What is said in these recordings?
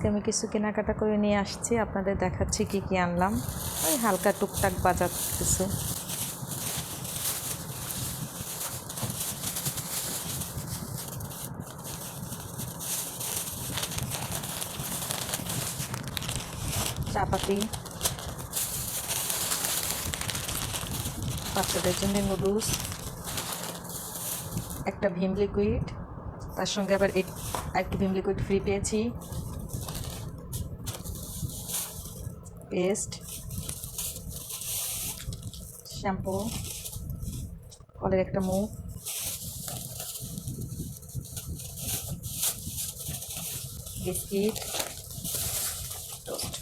আজকে আমি কিছু কেনাকাটা করে নিয়ে আসছি, আপনাদের দেখাচ্ছি কি কি আনলাম। ওই হালকা টুকটাক বাজার কিছু। চাপাতি, বাচ্চাদের জন্য নুডলস, একটা ভিম লিকুইড, তার সঙ্গে আবার একটি ভিম লিকুইড ফ্রি পেয়েছি, পেস্ট, শ্যাম্পু, কলের একটা মুখ, বিস্কিট, টোস্ট।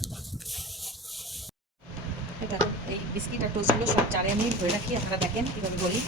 এই বিস্কিট আর টোস্টগুলো সব চারে আমি ধরে রাখি, আপনারা দেখেন কীভাবে বলি।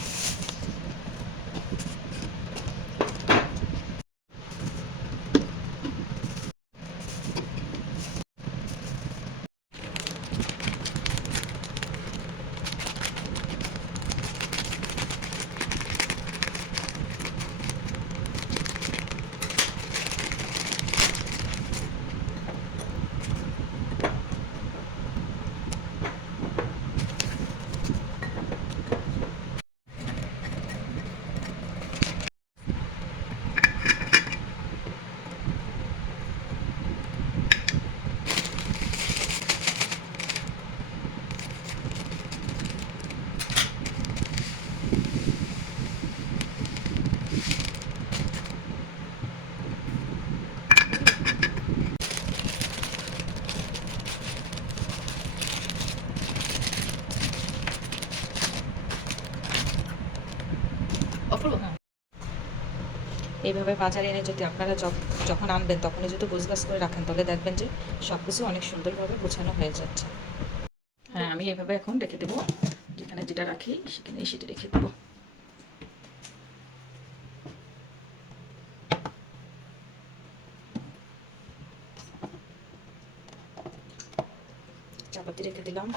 এইভাবে বাজারে এনে যদি আপনারা যখন আনবেন তখনই যদি গোছগাছ করে রাখেন, তাহলে দেখবেন যে সব কিছু অনেক সুন্দরভাবে গোছানো হয়ে যাচ্ছে। হ্যাঁ, আমি এইভাবে এখন রেখে দেবো, যেখানে যেটা রাখি সেখানে সেটা রেখে দেবো। চাপাতি রেখে দিলাম।